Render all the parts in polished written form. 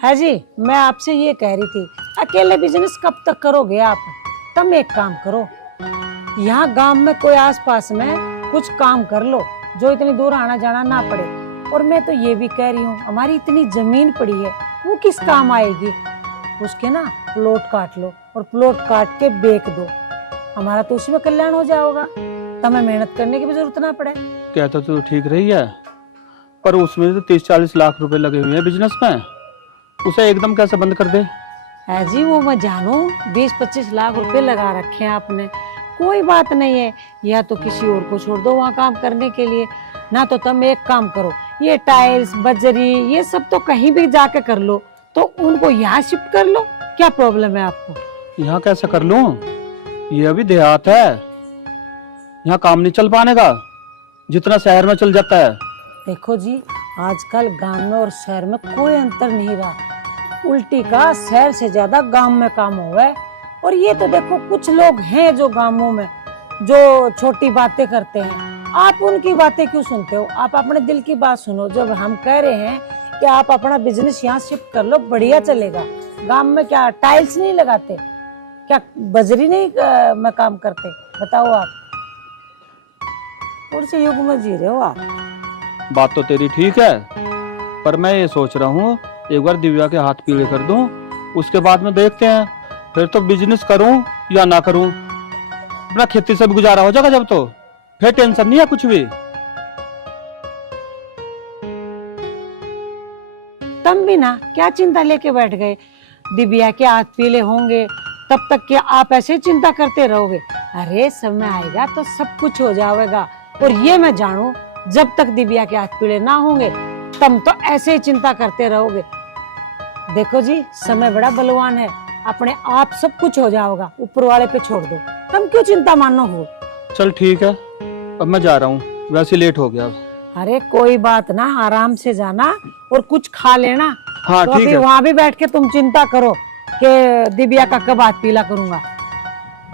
है जी, मैं आपसे ये कह रही थी, अकेले बिजनेस कब तक करोगे आप? तुम एक काम करो, यहाँ गांव में कोई आसपास में कुछ काम कर लो जो इतनी दूर आना जाना ना पड़े। और मैं तो ये भी कह रही हूँ, हमारी इतनी जमीन पड़ी है, वो किस काम आएगी? उसके ना प्लॉट काट लो और प्लॉट काट के बेच दो, हमारा तो उसी में कल्याण हो जाएगा, तुम्हें मेहनत करने की भी जरूरत ना पड़े। कहता तो ठीक रही है, पर उसमें तो 30-40 लाख रुपए लगे हुए हैं बिजनेस में, उसे एकदम कैसे बंद कर दे? है जी, वो मैं जानू 20-25 लाख रुपए लगा रखे हैं आपने, कोई बात नहीं है, या तो किसी और को छोड़ दो वहाँ काम करने के लिए, ना तो तुम एक काम करो, ये टाइल्स बजरी ये सब तो कहीं भी जाके कर लो, तो उनको यहाँ शिफ्ट कर लो, क्या प्रॉब्लम है आपको? यहाँ कैसे कर लूं? ये अभी देहात है, यहाँ काम नहीं चल पाने का जितना शहर में चल जाता है। देखो जी, आजकल गांव में और शहर में कोई अंतर नहीं रहा, उल्टी का शहर से ज्यादा गांव में काम हुआ है। और ये तो देखो कुछ लोग हैं जो गांवों में जो छोटी बातें करते हैं, आप उनकी बातें क्यों सुनते हो? आप अपने दिल की बात सुनो। जब हम कह रहे हैं कि आप अपना बिजनेस यहाँ शिफ्ट कर लो, बढ़िया चलेगा। गांव में क्या टाइल्स नहीं लगाते क्या? बजरी नहीं में काम करते? बताओ आप, कौन से युग में जी रहे हो आप? बात तो तेरी ठीक है, पर मैं ये सोच रहा हूँ एक बार दिव्या के हाथ पीले कर दूं, उसके बाद में देखते हैं, फिर तो बिजनेस करूं या ना करूं, अपना खेती से भी गुजारा हो जाएगा, जब तो फिर टेंशन नहीं है कुछ भी। तुम भी ना क्या चिंता लेके बैठ गए? दिव्या के हाथ पीले होंगे तब तक क्या आप ऐसे ही चिंता करते रहोगे? अरे समय आएगा तो सब कुछ हो जाएगा। और ये मैं जानू, जब तक दिव्या के हाथ पीले ना होंगे तुम तो ऐसे ही चिंता करते रहोगे। देखो जी, समय बड़ा बलवान है, अपने आप सब कुछ हो जाएगा, ऊपर वाले पे छोड़ दो, तुम क्यों चिंता मानो हो? चल ठीक है, अब मैं जा रहा हूँ, वैसे लेट हो गया। अरे कोई बात ना, आराम से जाना और कुछ खा लेना। हाँ तो ठीक अभी है। वहां भी बैठ के तुम चिंता करो कि दिव्या का कब हाथ पीला करूंगा,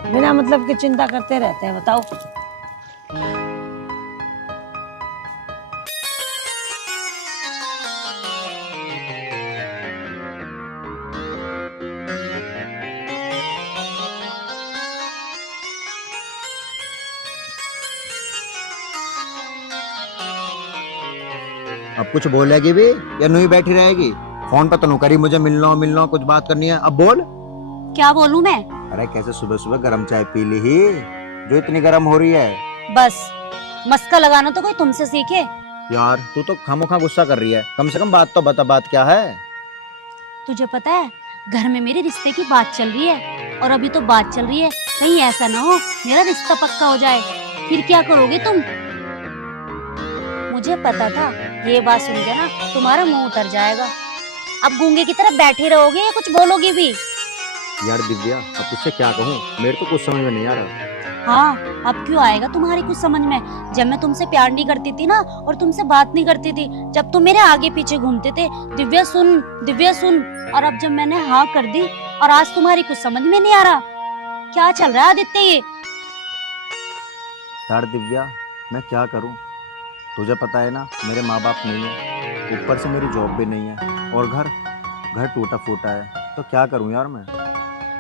बिना मतलब की चिंता करते रहते हैं, बताओ। अब कुछ बोलेगी भी या नहीं बैठी रहेगी? फोन पर तो करी मुझे मिलना हो, कुछ बात करनी है, अब बोल। क्या बोलूं मैं? अरे कैसे सुबह सुबह गरम चाय पी ली ही, जो इतनी गरम हो रही है? बस मस्का लगाना तो कोई तुमसे सीखे। यार तू तो खामोखा गुस्सा कर रही है, कम से कम बात तो बता, बात क्या है? तुझे पता है घर में मेरे रिश्ते की बात चल रही है, और अभी तो बात चल रही है, कहीं ऐसा ना हो मेरा रिश्ता पक्का हो जाए, फिर क्या करोगे तुम? मुझे पता था ये बात सुन के ना तुम्हारा मुंह उतर जाएगा। अब गूंगे की तरह बैठे रहोगे या कुछ बोलोगे भी? यार दिव्या, अब तुझसे क्या कहूँ, मेरे को कुछ समझ में नहीं आ रहा। हाँ, अब क्यों आएगा तुम्हारी कुछ समझ में? जब मैं तुमसे प्यार नहीं करती थी ना, और तुमसे बात नहीं करती थी, जब तुम मेरे आगे पीछे घूमते थे, दिव्या सुन दिव्या सुन, और अब जब मैंने हाँ कर दी और आज तुम्हारी कुछ समझ में नहीं आ रहा। क्या चल रहा है आदित्य ये? यार दिव्या, मैं क्या करूँ? तुझे पता है ना, मेरे माँ बाप नहीं है, ऊपर से मेरी जॉब भी नहीं है, और घर टूटा फूटा है, तो क्या करूँ यार मैं?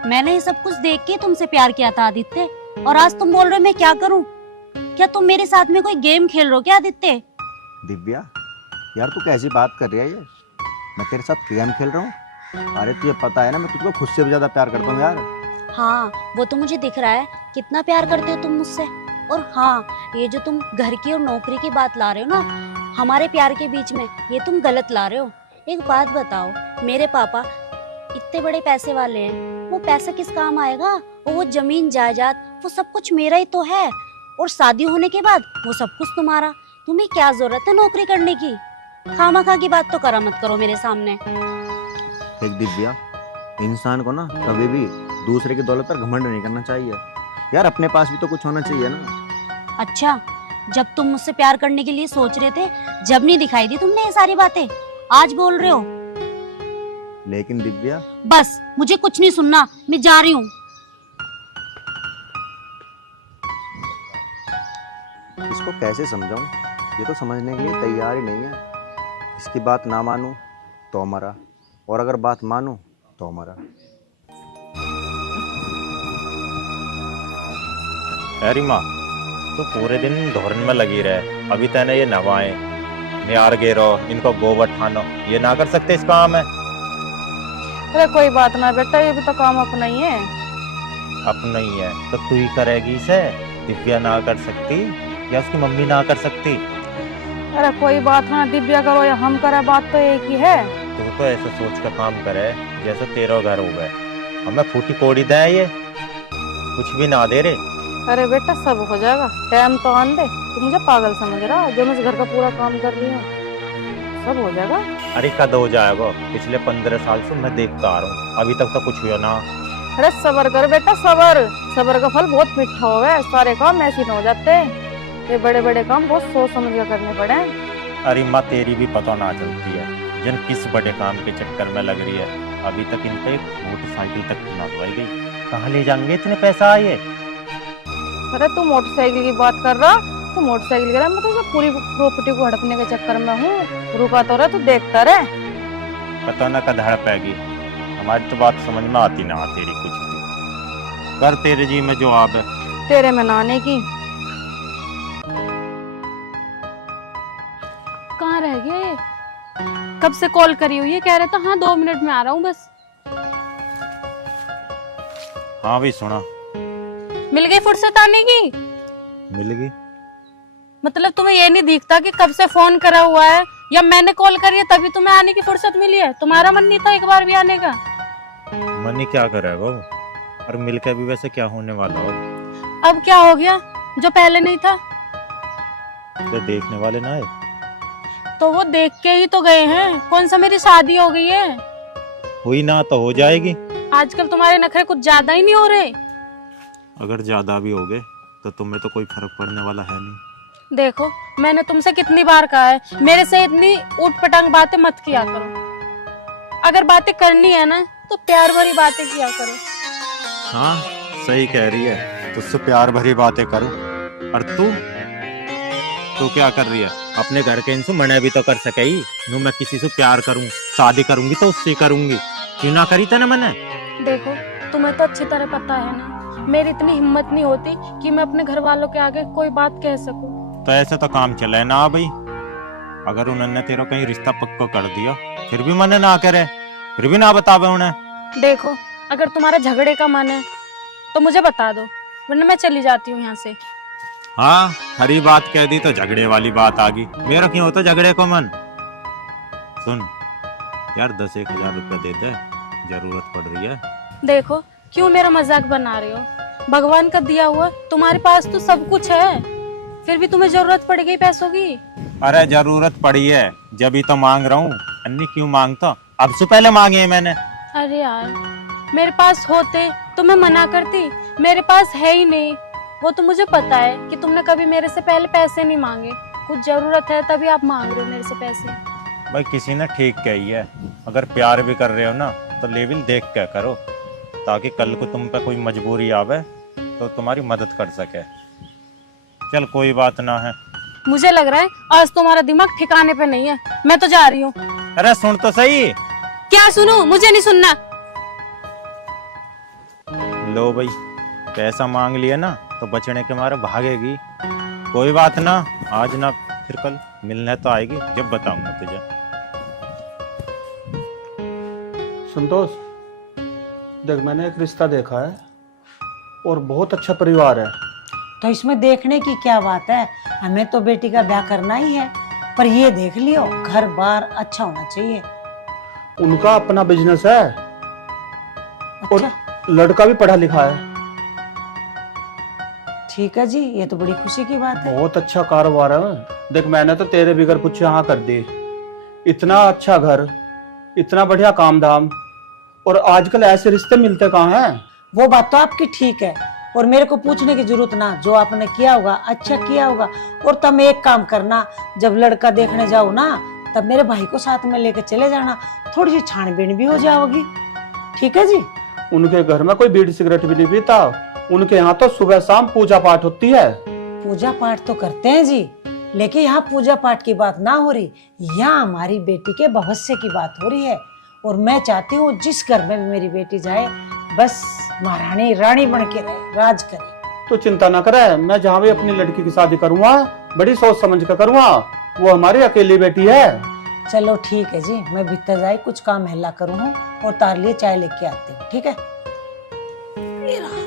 मैंने ये सब कुछ देख के तुमसे प्यार किया था आदित्य, और आज तुम बोल रहे हो मैं क्या करूं? क्या तुम मेरे साथ में कोई गेम खेल रहे हो क्या आदित्य? दिव्या, यार तू कैसी बात कर रही है? ये मैं तेरे साथ गेम खेल रहा हूँ? अरे तुझे पता है ना, मैं तुझको खुद से भी ज्यादा प्यार करता हूँ यार। हाँ, वो तो मुझे दिख रहा है कितना प्यार करते हो तुम मुझसे। और हाँ, ये जो तुम घर की और नौकरी की बात ला रहे हो ना हमारे प्यार के बीच में, ये तुम गलत ला रहे हो। एक बात बताओ, मेरे पापा इतने बड़े पैसे वाले हैं, वो पैसा किस काम आएगा? और वो जमीन जायदाद वो सब कुछ मेरा ही तो है, और शादी होने के बाद वो सब कुछ तुम्हारा। तुम्हें क्या जरूरत है नौकरी करने की? खामखा की बात तो करा मत करो मेरे सामने। देख दिव्या, इंसान को ना कभी भी दूसरे की दौलत पर घमंड नहीं करना चाहिए यार, अपने पास भी तो कुछ होना चाहिए ना। अच्छा, जब तुम मुझसे प्यार करने के लिए सोच रहे थे, जब नहीं दिखाई दी तुमने ये सारी बातें, आज बोल रहे हो? लेकिन दिव्या, बस मुझे कुछ नहीं सुनना, मैं जा रही हूँ। इसको कैसे समझाऊं? ये तो समझने के लिए तैयार ही नहीं है। इसकी बात ना मानूं तो मरा, और अगर बात मानूं तो मरा। अरे माँ, तो पूरे दिन धोरन में लगी रहे, अभी तने ये नवाए नियार गेरो, इनको गोबर ठानो, ये ना कर सकते इस काम है? अरे कोई बात ना बेटा, ये भी तो काम अपना ही है। अपना ही है तो तू ही करेगी इसे? दिव्या ना कर सकती या उसकी मम्मी ना कर सकती? अरे कोई बात ना, दिव्या करो या हम करे, बात तो एक ही है। तू तो ऐसे सोच कर काम करे जैसे तेरा घर हो गए, हमें फूटी कोड़ी दे, ये कुछ भी ना दे रे। अरे बेटा सब हो जाएगा, टाइम तो आन दे। तू मुझे पागल समझ रहा है जो मैं इस घर का पूरा काम कर रही हूँ? सब हो जाएगा। अरे कद हो जाएगा, पिछले 15 साल से मैं देखता आ रहा हूँ, अभी तक तो कुछ हुआ ना। अरे सबर कर बेटा, सबर सबर का फल बहुत मीठा हो है। सारे काम ऐसे ही हो जाते हैं, ये बड़े बड़े काम बहुत सोच समझ कर करने पड़े। अरे माँ, तेरी भी पता ना चलती है जिन किस बड़े काम के चक्कर में लग रही है। अभी तक इन पे एक मोटरसाइकिल तक ना धोई गई, कहाँ ले जाएंगे इतने पैसा आए? अरे तू मोटरसाइकिल की बात कर रहा, तू मोटरसाइकिल कर रहा, मैं तो पूरी प्रॉपर्टी को हड़पने के चक्कर में हूँ। रुका तो रहा, तू देखता रहे। पता ना कद हड़पेगी, हमारी तो बात समझ में आती ना तेरी कुछ भी। कर तेरे जी में जो आप है। तेरे में नाने की। कहाँ रह गया ये? कब से कॉल करी हुई है, कह रहे तो हाँ 2 मिनट में आ रहा हूँ बस। हाँ भी सुना, मिल गई फुर्सत आने की? मिल गई। मतलब तुम्हें ये नहीं दिखता कि कब से फोन करा हुआ है या मैंने कॉल करी है तभी तुम्हें आने की फुर्सत मिली है? तुम्हारा मन नहीं था एक बार भी आने का? मन ही क्या करेगा, और मिलकर भी वैसे क्या होने वाला हो? अब क्या हो गया जो पहले नहीं था? तो देखने वाले ना आए? तो वो देख के ही तो गए हैं। कौन सा मेरी शादी हो गई है? हुई ना तो हो जाएगी। आजकल तुम्हारे नखरे कुछ ज्यादा ही नहीं हो रहे? अगर ज्यादा भी हो गए तो तुम्हें तो कोई फर्क पड़ने वाला है नहीं। देखो, मैंने तुमसे कितनी बार कहा है मेरे से इतनी ऊट पटांग बातें मत किया करो। अगर बातें करनी है ना तो प्यार भरी बातें किया करो। हाँ सही कह रही है, तुझसे प्यार भरी बातें करूं, और तू क्या कर रही है? अपने घर के इनसे मना भी तो कर सके ही। नू मैं किसी से प्यार करूं, शादी करूंगी तो उससे करूंगी, क्यों ना करी था ना मैंने? देखो, तुम्हें तो अच्छी तरह पता है ना, मेरी इतनी हिम्मत नहीं होती कि मैं अपने घर वालों के आगे कोई बात कह सकूं। तो ऐसे तो काम चले ना भाई। अगर उन्होंने तेरा कहीं रिश्ता पक्का कर दिया फिर भी मने ना करे, फिर भी ना बतावे उन्हें। देखो, अगर तुम्हारा झगड़े का मन है तो मुझे बता दो, वरना मैं चली जाती हूँ यहाँ से। हाँ, हरी बात कह दी तो झगड़े वाली बात आ गई। मेरा क्यों होता झगड़े को मन? सुन यार, 10-1 हजार रुपया दे दे, जरूरत पड़ रही है। देखो, क्यों मेरा मजाक बना रहे हो? भगवान का दिया हुआ तुम्हारे पास तो सब कुछ है, फिर भी तुम्हें जरूरत पड़ गई पैसों की। अरे जरूरत पड़ी है जब ही तो मांग रहा हूँ, अन्नी क्यों मांगता? अब से पहले मांगे है मैंने। अरे यार, मेरे पास होते तो मैं मना करती, मेरे पास है ही नहीं। वो तो मुझे पता है कि तुमने कभी मेरे से पहले पैसे नहीं मांगे, कुछ जरूरत है तभी आप मांग रहे हो मेरे से पैसे। भाई किसी ने ठीक कही है, अगर प्यार भी कर रहे हो ना तो लेवल देख के करो, ताकि कल को तुम पे कोई मजबूरी आवे तो तुम्हारी मदद कर सके। चल कोई बात ना है। मुझे लग रहा है आज तुम्हारा दिमाग ठिकाने पे नहीं है, मैं तो जा रही हूँ। अरे सुन तो सही। क्या सुनूं? मुझे नहीं सुनना। लो भाई, पैसा मांग लिया ना तो बचने के मारे भागेगी। कोई बात ना, आज ना फिर कल मिलने तो आएगी, जब बताऊंगा तुझे। संतोष, देख मैंने एक रिश्ता देखा है और बहुत अच्छा परिवार है। तो इसमें देखने की क्या बात है? हमें तो बेटी का ब्याह करना ही है, पर ये देख लियो घर बार अच्छा होना चाहिए। उनका अपना बिजनेस है और अच्छा, लड़का भी पढ़ा लिखा है। ठीक है जी, ये तो बड़ी खुशी की बात है। बहुत अच्छा कारोबार है। देख मैंने तो तेरे बिगर कुछ यहाँ कर दी। इतना अच्छा घर, इतना बढ़िया काम धाम, और आजकल ऐसे रिश्ते मिलते कहाँ हैं? वो बात तो आपकी ठीक है, और मेरे को पूछने की जरूरत ना, जो आपने किया होगा अच्छा किया होगा। और तुम एक काम करना, जब लड़का देखने जाओ ना तब मेरे भाई को साथ में लेके चले जाना, थोड़ी सी छानबीन भी हो जाओगी। ठीक है जी? उनके घर में कोई बीड़ी सिगरेट भी नहीं पीता। उनके यहाँ तो सुबह शाम पूजा पाठ होती है। पूजा पाठ तो करते हैं जी, लेकिन यहाँ पूजा पाठ की बात ना हो रही, यहाँ हमारी बेटी के भविष्य की बात हो रही है। और मैं चाहती हूँ जिस घर में भी मेरी बेटी जाए बस महारानी रानी बन के रहे, राज करे। तो चिंता ना करे, मैं जहाँ भी अपनी लड़की की शादी करूंगा बड़ी सोच समझ कर करूंगा। वो हमारी अकेली बेटी है। चलो ठीक है जी, मैं भीतर जाए कुछ काम हेला करूँ और तार लिए चाय लेके आती हूँ, ठीक है? ये रहा।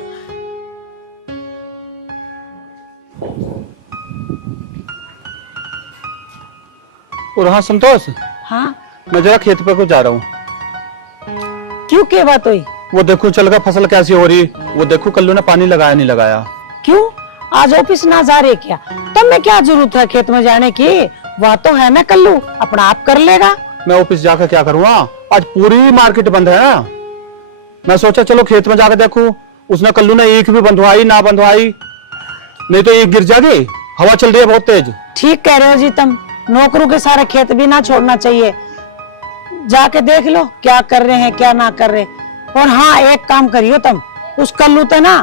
और हाँ संतोष, हाँ मैं जरा खेत पे को जा रहा हूँ। क्यों, क्या बात हुई? वो देखो चल का फसल कैसी हो रही, वो देखो कल्लू ने पानी लगाया नहीं लगाया। क्यों, आज ऑफिस ना जा रहे क्या? तब मैं क्या जरूरत है खेत में जाने की? वह तो है ना कल्लू, अपना आप कर लेगा। मैं ऑफिस जाकर क्या करूँगा, आज पूरी मार्केट बंद है ना। मैं सोचा चलो खेत में जाकर देखूं। उसने कल्लू ने ईख भी बंधवाई ना बंधवाई, नहीं तो ईख गिर जाएगी। हवा चल रही है बहुत तेज। ठीक कह रहे हो जी तुम, नौकरों के सारे खेत भी ना छोड़ना चाहिए। जाके देख लो क्या कर रहे हैं क्या ना कर रहे। और हाँ, एक काम करियो तुम, उस कल्लू तो ना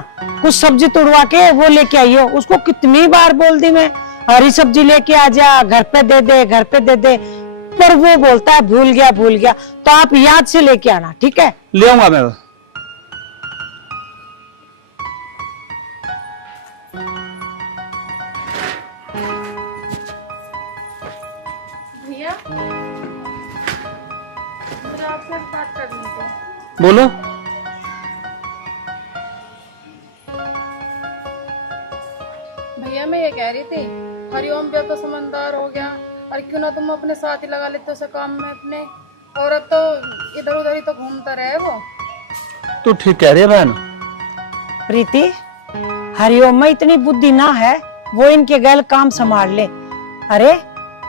कुछ सब्जी तोड़वा के वो लेके आइयो। उसको कितनी बार बोल दी मैं, हरी सब्जी लेके आ जा, घर पे दे दे, घर पे दे दे, पर वो बोलता है भूल गया भूल गया। तो आप याद से लेके आना, ठीक है? ले आऊंगा मैं। भैया मुझे आपसे बात करनी थी। बोलो। भैया मैं ये कह रही थी, हरिओम भी अब तो समझदार हो गया, और क्यों ना तुम अपने साथ ही लगा लेते उसे काम में अपने। और अब तो इधर उधर ही तो घूमता रहे वो। तू ठीक कह रही है बहन। प्रीति, हरिओम में इतनी बुद्धि ना है, वो इनके गैल काम संभाल ले। अरे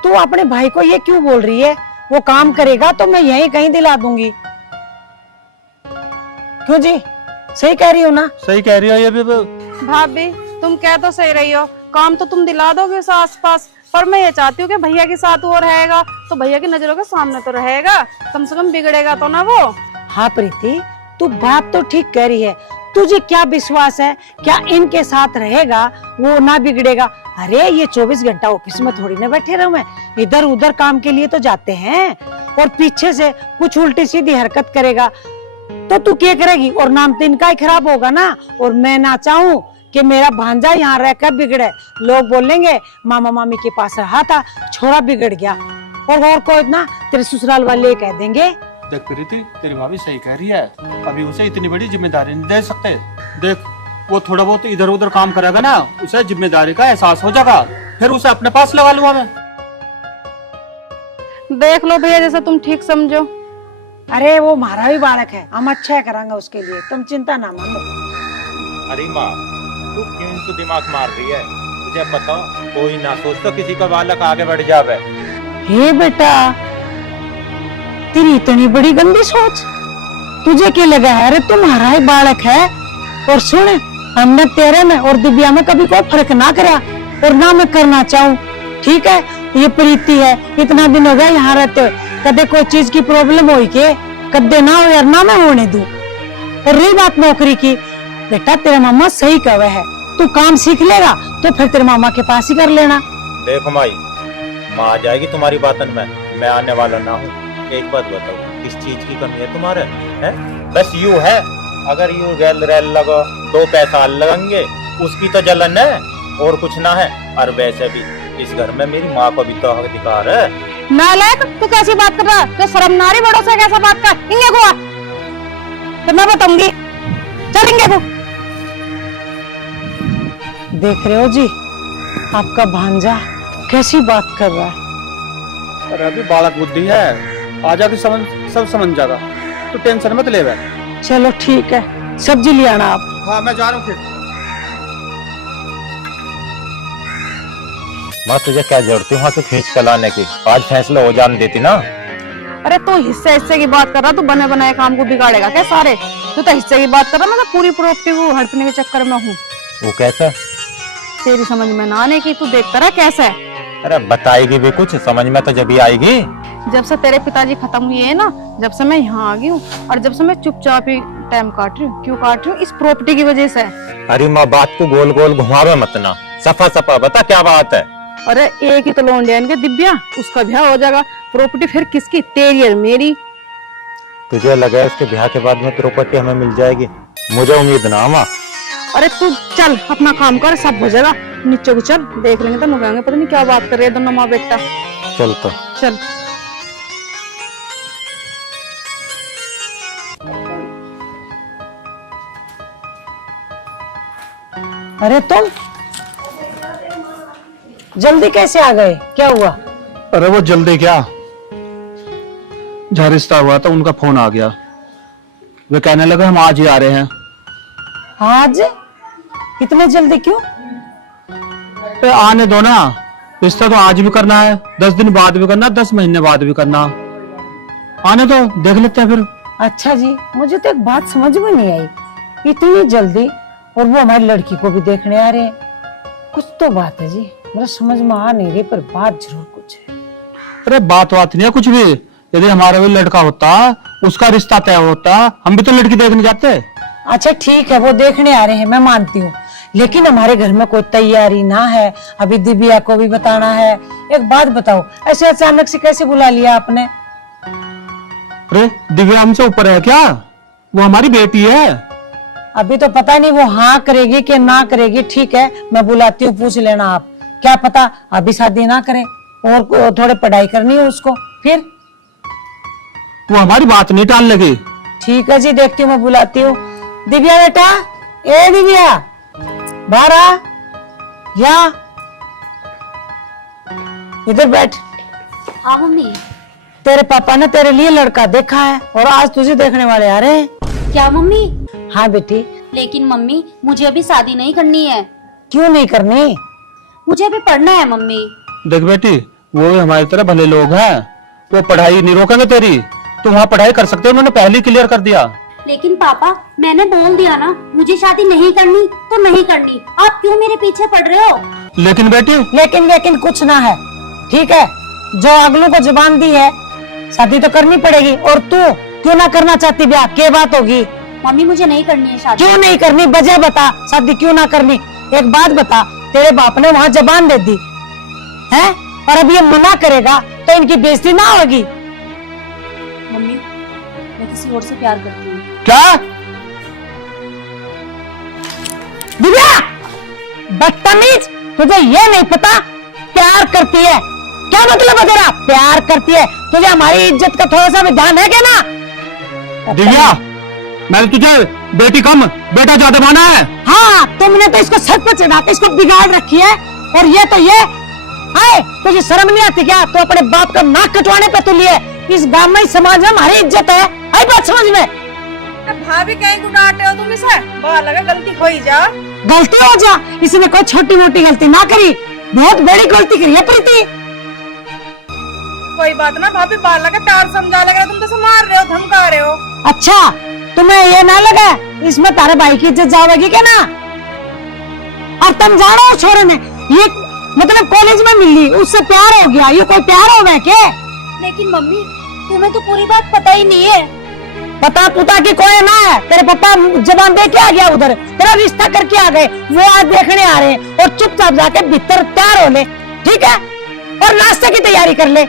तू अपने भाई को ये क्यों बोल रही है? वो काम करेगा तो मैं यहीं कहीं दिला दूंगी। क्यों जी, सही कह रही हो ना? सही कह रही हो ये भी। भाभी तुम कह तो सही रही हो, काम तो तुम दिला दोगे उस आसपास, पर मैं ये चाहती हूँ कि भैया के साथ वो रहेगा तो भैया की नजरों के सामने तो रहेगा, कम से कम बिगड़ेगा तो ना वो। हाँ प्रीति, तू बात तो ठीक कह रही है। तुझे क्या विश्वास है क्या इनके साथ रहेगा वो ना बिगड़ेगा? अरे ये 24 घंटा ऑफिस में थोड़ी ना बैठे रहूं मैं, इधर उधर काम के लिए तो जाते हैं। और पीछे से कुछ उल्टी सीधी हरकत करेगा तो तू क्या करेगी? और नाम तो इनका ही खराब होगा ना। और मैं ना चाहूं कि मेरा भांजा यहाँ रहकर बिगड़े। लोग बोलेंगे मामा मामी के पास रहा था, छोरा बिगड़ गया। और कोई ना तेरे ससुराल वाले कह देंगे। देख प्रीति, तेरी भाभी सही कह रही है, अभी उसे इतनी बड़ी जिम्मेदारी नहीं दे सकते। देख वो थोड़ा बहुत इधर उधर काम करेगा ना, उसे जिम्मेदारी का एहसास हो जाएगा, फिर उसे अपने पास लगा लूंगा मैं। देख लो भैया जैसा तुम ठीक समझो। अरे वो हमारा भी बालक है, हम अच्छा करांगे उसके लिए, तुम चिंता ना मानो। अरे माँ, तू क्यों इनको दिमाग मार रही है? तुझे पता कोई ना सोच तो किसी का बालक आगे बढ़ जावे। हे बेटा, तेरी इतनी बड़ी गंदी सोच, तुझे क्या लगा है? अरे तुम्हारा ही बालक है। और सुन, हमने तेरे में और दिव्या में कभी कोई फर्क ना करा और ना मैं करना चाहूँ, ठीक है? ये प्रीति है, इतना दिन हो गया यहाँ रहते हुए, कदे कोई चीज की प्रॉब्लम हुई के कदे ना हो यार, ना मैं होने दूं। और रही बात नौकरी की, बेटा तेरे मामा सही कहे है, तू काम सीख लेगा तो फिर तेरे मामा के पास ही कर लेना। देखो माई, माँ आ जाएगी तुम्हारी बातन में, मैं आने वाला ना हूँ। एक बात बताओ, किस चीज की कमी है तुम्हारे? हैं? बस यूं है, अगर यूं गैल रैल लगो 2 पैसा लगेंगे, उसकी तो जलन है और कुछ ना है। और वैसे भी इस घर में मेरी माँ को भी तो अधिकार है। नालायक, तू कैसी बात कर रहा है? तो शर्मनारी बड़ों से कैसा बात कर? इंगे को आ, तो मैं बताऊंगी। चल इंगे को। देख रहे हो जी, आपका भांजा कैसी बात कर रहा है। अरे अभी बालक बुद्धि है, आ जाके सब समझ जाएगा, तो टेंशन मत ले बे। चलो ठीक है, सब्जी ले आना आप। हाँ मैं जा रहा हूँ फिर। माँ तुझे क्या जरूरत है वहाँ से खींच चलाने की? आज फैसला हो जाने देती ना। अरे तू हिस्से की बात कर रहा, तू बने बनाए काम को बिगाड़ेगा क्या सारे? तू तो हिस्से की बात कर रहा, मैं तो पूरी प्रॉपर्टी को हड़पने के चक्कर में हूँ। वो कैसे? तेरी समझ में ना आने की, तू देखता रहा कैसा है। अरे बताएगी भी कुछ, समझ में तो जब ही आएगी। जब से तेरे पिताजी खत्म हुए हैं ना, जब से मैं यहाँ आ गई हूँ, और जब से मैं चुपचाप ही टाइम काट रही हूँ। क्यों काट रही हूँ? इस प्रॉपर्टी की वजह से। अरे माँ, बात को गोल गोल घुमावे मत ना, सफा सफा बता क्या बात है। अरे एक ही तो लौंडिया इनके दिव्या, उसका ब्याह हो जाएगा, प्रॉपर्टी फिर किसकी? तेरी और मेरी। तुझे लगा है उसके ब्याह के बाद में प्रॉपर्टी हमें मिल जाएगी? मुझे उम्मीद ना माँ। अरे तू चल अपना काम कर, सब हो जाएगा। नीचे को चल, देख लेंगे तो कहेंगे पता नहीं क्या बात कर रहे हैं दोनों माँ बेटा। चल तो। चल। अरे तुम जल्दी कैसे आ गए, क्या हुआ? अरे वो जल्दी क्या, जहाँ रिश्ता हुआ था उनका फोन आ गया। वे कहने लगे हम आज ही आ रहे हैं। आज? इतने जल्दी क्यों? तो आने दो ना, रिश्ता तो आज भी करना है, 10 दिन बाद भी करना, 10 महीने बाद भी करना। आने दो, देख लेते हैं फिर। अच्छा जी, मुझे तो एक बात समझ में नहीं आई, इतनी जल्दी, और वो हमारी लड़की को भी देखने आ रहे हैं। कुछ तो बात है जी, मेरा समझ में आ नहीं रही, पर बात जरूर कुछ है। अरे बात नहीं है कुछ भी। यदि हमारा भी लड़का होता, उसका रिश्ता तय होता, हम भी तो लड़की देखने जाते। अच्छा ठीक है, वो देखने आ रहे हैं, मैं मानती हूँ, लेकिन हमारे घर में कोई तैयारी ना है, अभी दिव्या को भी बताना है। एक बात बताओ, ऐसे अचानक से कैसे बुला लिया आपने? अरे दिव्या हमसे ऊपर है क्या? वो हमारी बेटी है। अभी तो पता नहीं वो हाँ करेगी कि ना करेगी। ठीक है, मैं बुलाती हूँ, पूछ लेना आप। क्या पता अभी शादी ना करे और थोड़े पढ़ाई करनी है उसको, फिर वो हमारी बात नहीं टाल लगी। ठीक है जी, देखती हूँ, मैं बुलाती हूँ। दिव्या बेटा, ए दिव्या, बाहर आ, या इधर बैठ। हाँ मम्मी। तेरे पापा ने तेरे लिए लड़का देखा है और आज तुझे देखने वाले आ रहे हैं। क्या मम्मी? हाँ बेटी। लेकिन मम्मी मुझे अभी शादी नहीं करनी है। क्यों नहीं करनी? मुझे अभी पढ़ना है मम्मी। देख बेटी, वो हमारी तरह भले लोग हैं, वो पढ़ाई नहीं रोकेंगे तेरी। तुम वहाँ पढ़ाई कर सकते हो, उन्होंने पहले क्लियर कर दिया। लेकिन पापा मैंने बोल दिया ना, मुझे शादी नहीं करनी तो नहीं करनी। आप क्यों मेरे पीछे पड़ रहे हो? लेकिन बेटी, लेकिन कुछ ना है, ठीक है? जो अगलों को जुबान दी है, शादी तो करनी पड़ेगी। और तू क्यों ना करना चाहती ब्याह? क्या बात होगी? मम्मी मुझे नहीं करनी है शादी। क्यों नहीं करनी? वजह बता, शादी क्यों ना करनी? एक बात बता, तेरे बाप ने वहाँ जबान दे दी है, और अब ये मना करेगा तो इनकी बेइज्जती ना होगी? मम्मी मैं किसी और से प्यार करती हूँ। क्या? दिव्या, बदतमीज, तुझे ये नहीं पता प्यार करती है? क्या मतलब है तेरा? प्यार करती है? तुझे हमारी इज्जत का थोड़ा सा भी ध्यान है क्या ना? दिव्या, मैंने तुझे बेटी कम बेटा ज्यादा माना है। हाँ, तुमने तो इसको सर पर चढ़ा के इसको बिगाड़ रखी है। और ये तो ये आए, तुझे शर्म नहीं आती क्या? तो अपने बाप का नाक कटवाने पे तुली है। इस गांव में, समाज में हमारी इज्जत है, आई बात समझ में? भाभी कहीं को डांटे हो तुम इसे? बाहर लगा गलती हो ही जा। गलती हो जा, इसने कोई छोटी मोटी गलती ना करी, बहुत बड़ी गलती करी है प्रीति। कोई बात ना भाभी, बाहर लगा प्यार समझा लगा, तुम तो मार रहे हो, धमका रहे हो। अच्छा, तुम्हें ये ना लगा इसमें तारे भाई की इज्जत जाएगी क्या ना? और तुम जानो उस छोरे ने ये मतलब कॉलेज में मिली, उससे प्यार हो गया, ये कोई प्यार हो गया क्या? लेकिन मम्मी तुम्हें तो पूरी बात पता ही नहीं है। पता पुता की कोई ना है, तेरे पापा जबान दे के आ गया उधर, तेरा रिश्ता करके आ गए, वो आज देखने आ रहे हैं, और चुपचाप जाके भीतर तैयार हो ले, ठीक है? और नाश्ते की तैयारी कर ले।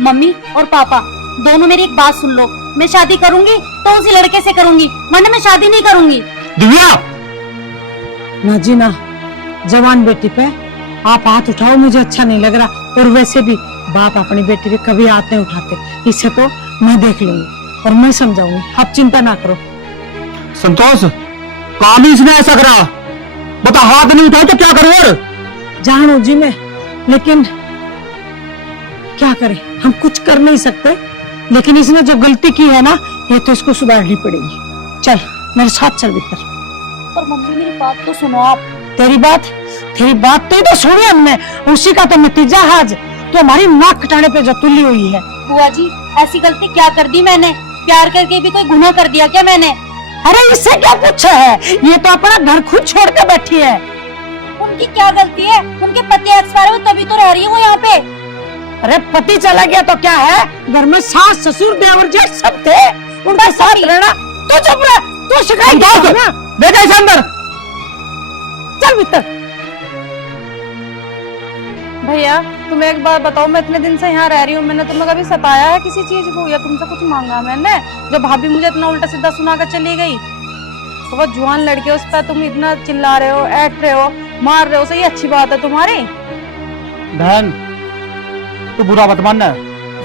मम्मी और पापा दोनों मेरी एक बात सुन लो, मैं शादी करूंगी तो उसी लड़के से करूंगी, वरना मैं शादी नहीं करूंगी। दिव्या, ना जी ना, जवान बेटी पे आप हाथ उठाओ, मुझे अच्छा नहीं लग रहा। और वैसे भी बाप अपनी बेटी पे कभी हाथ नहीं उठाते, इसे तो मैं देख लूंगी और मैं समझाऊंगी, आप चिंता ना करो। संतोष, काम ही इसने ऐसा करा, बता हाथ नहीं उठाओ तो क्या करूं? और जानू जी मैं, लेकिन क्या करें, हम कुछ कर नहीं सकते, लेकिन इसने जो गलती की है ना, ये तो इसको सुधारनी पड़ेगी। चल मेरे साथ चल भीतर। पर मम्मी मेरी बात तो सुनो आप। तेरी बात तो ही तो सुनी हमने, उसी का तो नतीजा है आज तो हमारी नाक कटाने पे जो तुली हुई है। बुआ जी ऐसी गलती क्या कर दी मैंने? प्यार करके भी कोई गुनाह कर दिया क्या मैंने? अरे इससे क्या पूछा है, ये तो अपना घर खुद छोड़ के बैठी है। उनकी क्या गलती है? उनके पति एक्सपायर हुए तभी तो रह रही है वो यहाँ पे। अरे पति चला गया तो क्या है, घर में सास ससुर देवर जेठ सब थे, उनका साथ रहना। तो चुप रह, तू शिकायत बेटा इसे अंदर। चल भीतर। भैया तुम एक बार बताओ, मैं इतने दिन से यहाँ रह रही हूँ, मैंने तुम्हें कभी सताया है किसी चीज को या तुमसे कुछ मांगा मैंने? जो भाभी मुझे इतना उल्टा सीधा सुना कर चली गई, तो वो जवान लड़के उस पर तुम इतना चिल्ला रहे हो, ऐठ रहे हो, मार रहे हो, सही अच्छी बात है तुम्हारी? बहन तू बुरा मत मानना।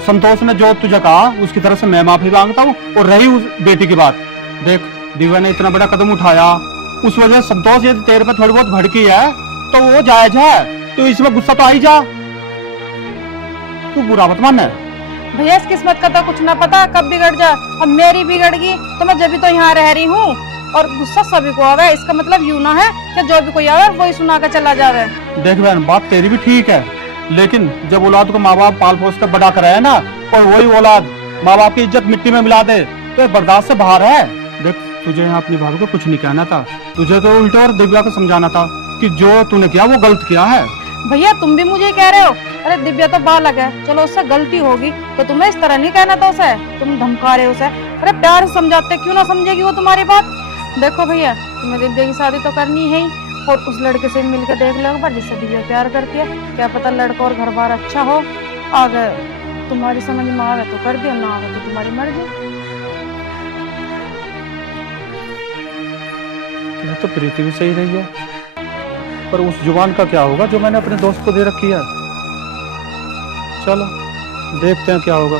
संतोष ने जो तुझे कहा उसकी तरफ से मैं माफी मांगता हूँ। और रही उस बेटी की बात, देख दिव्या ने इतना बड़ा कदम उठाया, उस वजह से संतोष यदि तेरे पे थोड़ी बहुत भड़की है तो वो जायज है, तो इसमें गुस्सा तो आ ही जा। तू बुरा मत मानना। भैया इस किस्मत का तो कुछ ना पता कब बिगड़ जा। अब मेरी बिगड़ गई तो मैं जब भी तो यहाँ रह रही हूँ, और गुस्सा सभी को आवे, इसका मतलब यूं ना है कि जो भी कोई आवे वही सुना कर चला जावे। देख बहन बात तेरी भी ठीक है, लेकिन जब औलाद को माँ बाप पाल पोस कर बड़ा कराया ना, और वही औलाद माँ बाप की इज्जत मिट्टी में मिला दे तो ये बर्दाश्त से बाहर है। देख तुझे यहाँ अपनी भाभी को कुछ नहीं कहना था, तुझे तो उल्टा और दिव्या को समझाना था कि जो तूने किया वो गलत किया है। भैया तुम भी मुझे कह रहे हो, अरे दिव्या तो बालक है, चलो उससे गलती होगी तो तुम्हें इस तरह नहीं कहना था उसे, तुम धमका रहे हो उसे। अरे प्यार से समझाते, क्यों ना समझेगी वो तुम्हारी बात? देखो भैया तुम्हें दिव्या की शादी तो करनी है ही, और उस लड़के से मिलकर देख लो एक बार जिससे दिव्या प्यार करती है, क्या पता लड़का और घर बार अच्छा हो। अगर तुम्हारी समझ में आवे तो कर दियो, ना आवे तो तुम्हारी मर्जी। यह तो प्रीति भी सही रही है, पर उस जुबान का क्या होगा जो मैंने अपने दोस्त को दे रखी है। चलो देखते हैं क्या होगा।